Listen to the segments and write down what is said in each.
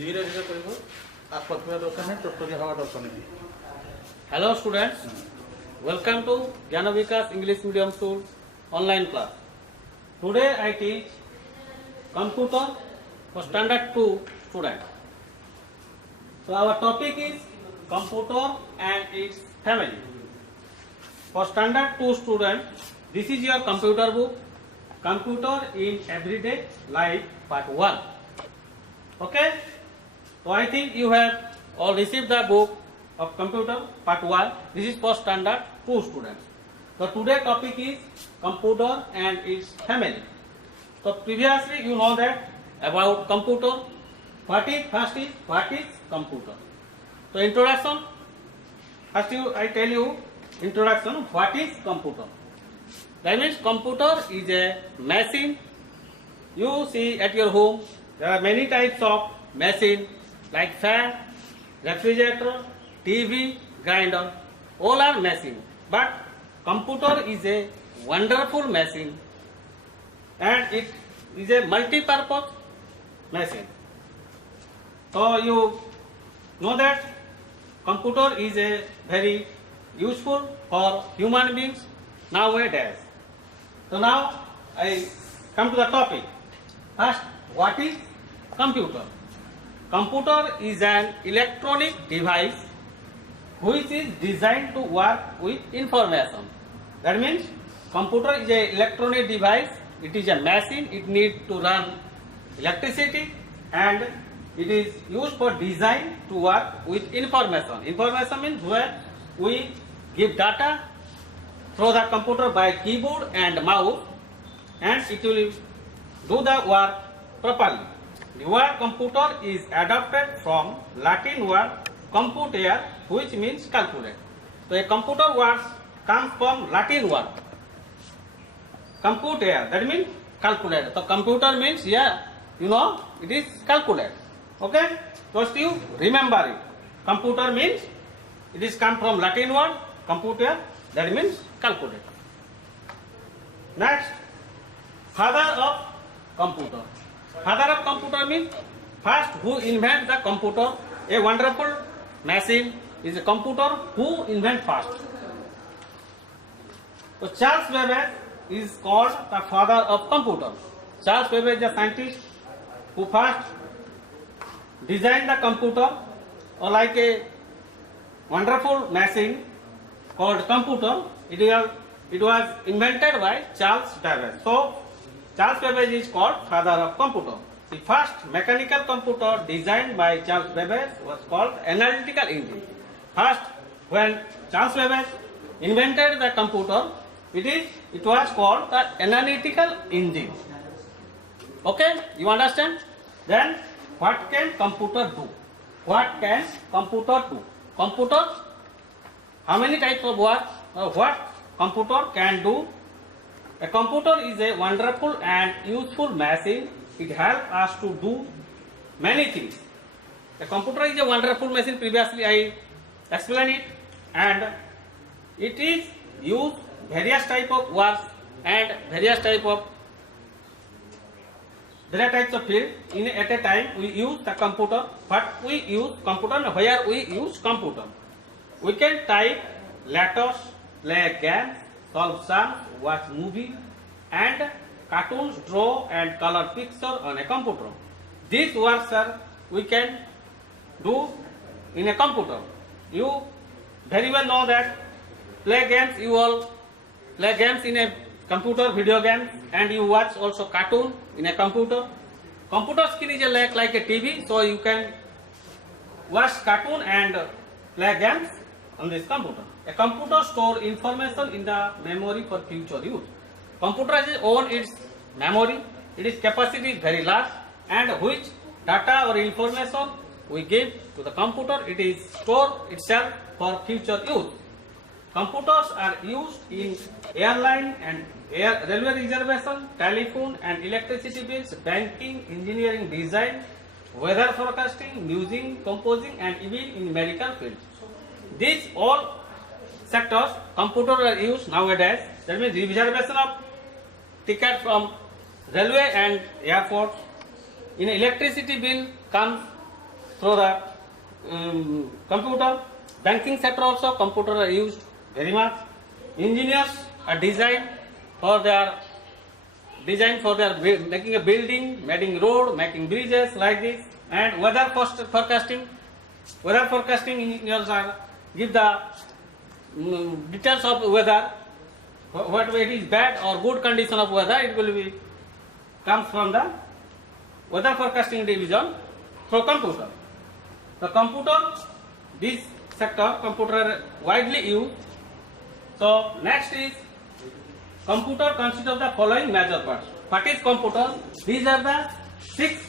ধীরে ধীরে করব আর প্রথমে দরকার নেই চট্টরি হওয়া দরকার নেই। Hello students, welcome to Jnana Vikas English Medium School online class. Today I teach computer for standard 2 student. So our topic is computer and its family. For standard 2 student, this is your computer book, Computer in Everyday Life Part 1. Okay? So I think you have all received the book of computer part 1. This is for standard 2 students. So today topic is computer and its family. So previously you know that about computer. What is computer? So introduction. First I tell you introduction. What is computer? That means computer is a machine. You see at your home there are many types of machine like fan, refrigerator, TV, grinder, all are machine. But computer is a wonderful machine and it is a multi-purpose machine. So you know that computer is a very useful for human beings nowadays. So now I come to the topic. First, what is computer? Computer is an electronic device which is designed to work with information. That means computer is an electronic device. It is a machine. It needs to run electricity and it is used for design to work with information. Information means where we give data through the computer by keyboard and mouse and it will do the work properly. The word computer is adapted from Latin word computare, which means calculate. So a computer word comes from Latin word computare, that means calculate. So computer means you know it is calculate. Okay, first you remember it. Computer means it is come from Latin word computare, that means calculate. Next, father of computer. Father of computer means first who invent the computer. A wonderful machine is a computer who invent first. So Charles Babbage is called the father of computer. Charles Babbage is a scientist who first designed the computer or like a wonderful machine called computer. It was invented by Charles Babbage. So Charles Babbage is called father of computer. The first mechanical computer designed by Charles Babbage was called analytical engine. First, when Charles Babbage invented the computer, it was called the analytical engine. Okay, you understand? Then, what can computer do? What can computer do? Computer, how many types of work or what computer can do? A computer is a wonderful and useful machine. It helps us to do many things. A computer is a wonderful machine. Previously I explained it, and it is used various type of works and various types of field. At a time we use the computer. But we use computer where we use computer. We can type letters, play games, solve sums, watch movie and cartoons, draw and color picture on a computer. These works we can do in a computer. You very well know that play games, you all play games in a computer, video games, and you watch also cartoon in a computer. Computer screen is like a TV, so you can watch cartoon and play games on this computer. A computer stores information in the memory for future use. Computer has own its memory. Its capacity is very large, and which data or information we give to the computer, it is stored itself for future use. Computers are used in airline and railway reservation, telephone and electricity bills, banking, engineering design, weather forecasting, music composing, and even in medical fields. These all sectors computers are used nowadays. That means reservation of ticket from railway and airports. In electricity bill comes through the computer. Banking sector also computer are used very much. Engineers are designed for their making a building, making road, making bridges like this. And weather forecasting engineers are give the details of weather, what way it is bad or good condition of weather, it will be comes from the weather forecasting division through computer. The computer, this sector computer widely used. So next is computer consists of the following major parts. What is computer? These are the 6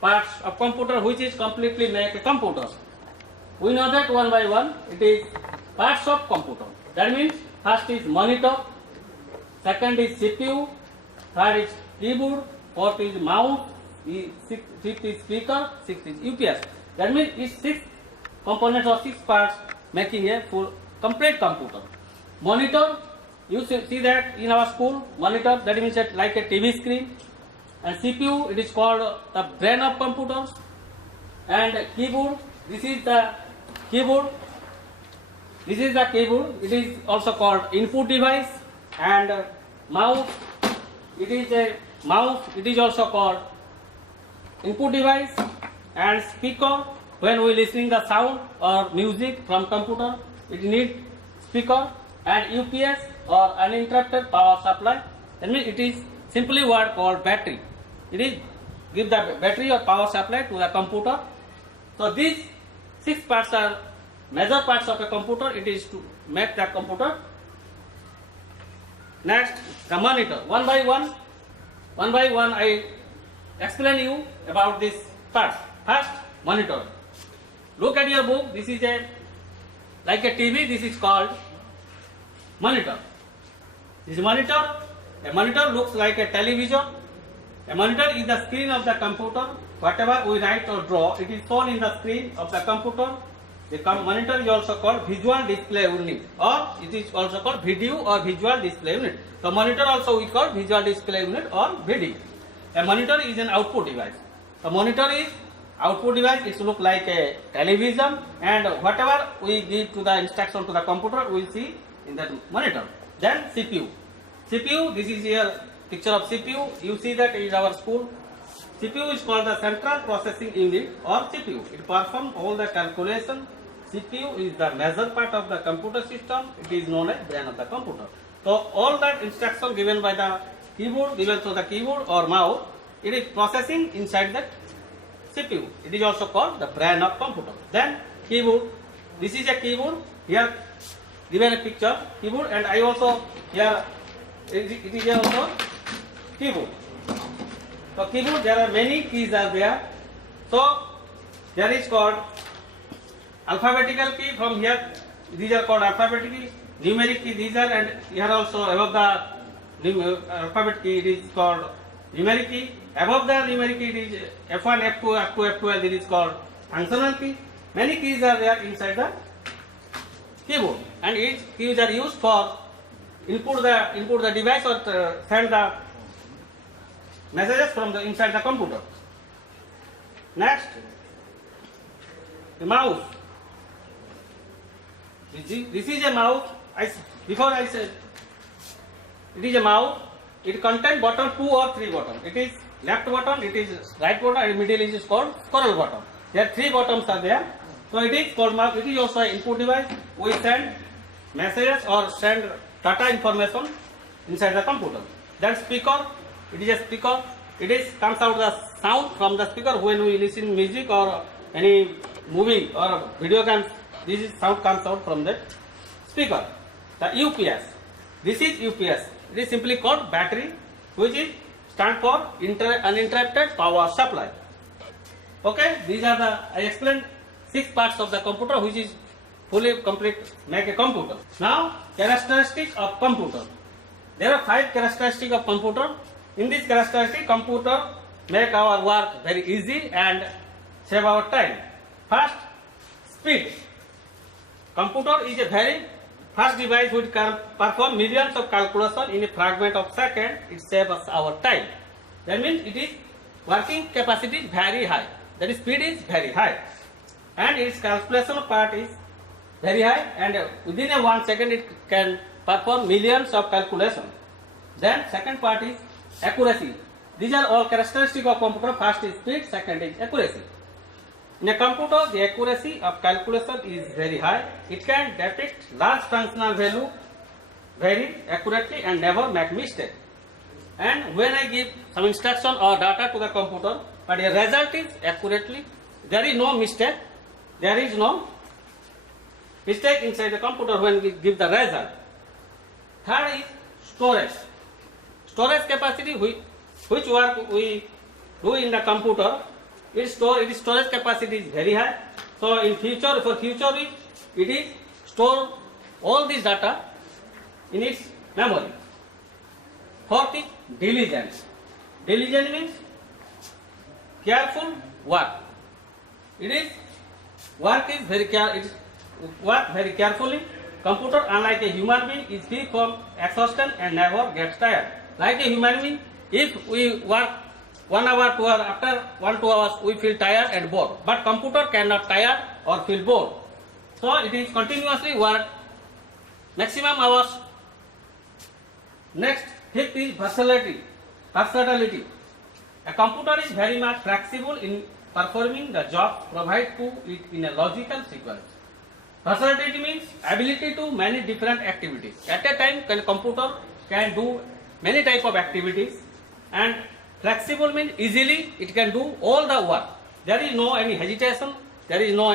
parts of computer which is completely make a computer. We know that one by one it is parts of computer. That means first is monitor, second is CPU, third is keyboard, fourth is mouse, fifth is speaker, sixth is UPS. That means it's 6 components or 6 parts making a full complete computer. Monitor, you see that in our school, monitor, that means that like a TV screen. And CPU, it is called the brain of computer. And keyboard, this is the keyboard. This is the keyboard. It is also called input device. And mouse, it is a mouse. It is also called input device. And speaker, when we listening the sound or music from computer, it needs speaker. And UPS or uninterrupted power supply. That means it is simply word called battery. It is give the battery or power supply to the computer. So these 6 parts are major parts of a computer. It is to make the computer. Next, the monitor. One by one I explain you about this part. First, monitor. Look at your book. This is like a TV. This is called monitor. This monitor, a monitor looks like a television. A monitor is the screen of the computer. Whatever we write or draw, it is shown in the screen of the computer. The monitor is also called visual display unit, or it is also called video or visual display unit. So monitor also we call visual display unit or VD. A monitor is an output device. The monitor is output device. It looks like a television, and whatever we give to the instruction to the computer, we will see in that monitor. Then CPU. CPU, this is here picture of CPU. You see that in our school. CPU is called the central processing unit or CPU. It performs all the calculation. CPU is the major part of the computer system. It is known as brain of the computer. So all that instruction given by the keyboard, given to the keyboard or mouse, it is processing inside that CPU. It is also called the brain of computer. Then keyboard. This is a keyboard. Here given a picture keyboard, and I also here it is also keyboard. So keyboard, there are many keys are there. So there is called alphabetical key. From here these are called alphabetic key, numeric key these are, and here also above the alphabet key it is called numeric key. Above the numeric key it is F1, F2, F2, F12, it is called functional key. Many keys are there inside the keyboard, and each keys are used for input the device or send the messages from the inside the computer. Next, the mouse. This is a mouse. Before I said it is a mouse. It contains button 2 or 3 buttons. It is left button, it is right button, and middle is called scroll button. There are 3 buttons are there. So it is called mouse. It is also an input device. We send messages or send data information inside the computer. Then speaker. It is a speaker. It is comes out the sound from the speaker when we listen music or any movie or video games. This is sound comes out from the speaker. The UPS. This is UPS. It is simply called battery, which is stand for uninterrupted power supply. Okay, these are the I explained 6 parts of the computer, which is fully complete make a computer. Now characteristics of computer. There are 5 characteristics of computer. In this characteristic, computer make our work very easy and save our time. First, speed. Computer is a very fast device which can perform millions of calculations in a fragment of second. It saves us our time. That means it is working capacity is very high. that is speed is very high, and its calculation part is very high, and within a 1 second it can perform millions of calculations. Then second part is accuracy. These are all characteristics of computer. First is speed, second is accuracy. In a computer, the accuracy of calculation is very high. It can depict large functional value very accurately and never make mistake. And when I give some instruction or data to the computer, but the result is accurately, there is no mistake. There is no mistake inside the computer when we give the result. Third is storage. Storage capacity, which work we do in the computer, its storage capacity is very high. So in future, for future it is store all this data in its memory. Fourth is diligence. Diligence means careful work. It is work very carefully. Computer, unlike a human being, is free from exhaustion and never gets tired. Like a human being, if we work 1 hour, 2 hours, after 1-2 hours we feel tired and bored. But computer cannot tire or feel bored. So it is continuously work maximum hours. Next, fifth is versatility. A computer is very much flexible in performing the job provided to it in a logical sequence. Versatility means ability to many different activities. At a time, a computer can do many type of activities, and flexible means easily it can do all the work. There is no any hesitation. There is no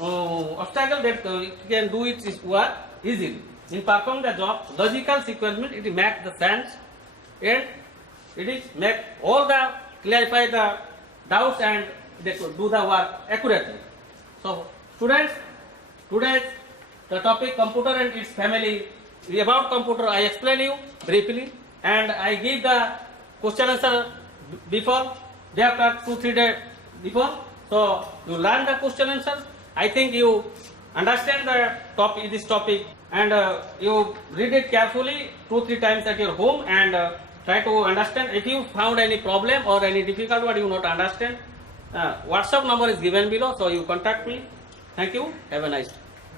obstacle that it can do its work easily. In performing the job, logical sequence means it makes the sense, and it is make all the clarify the doubts, and they could do the work accurately. So students, today's the topic computer and its family. About computer I explain you briefly, and I give the question answer before, day after 2-3 days before. So you learn the question answer. I think you understand the topic, this topic, and you read it carefully 2-3 times at your home, and try to understand. If you found any problem or any difficult word you not understand, WhatsApp number is given below, so you contact me. Thank you. Have a nice day.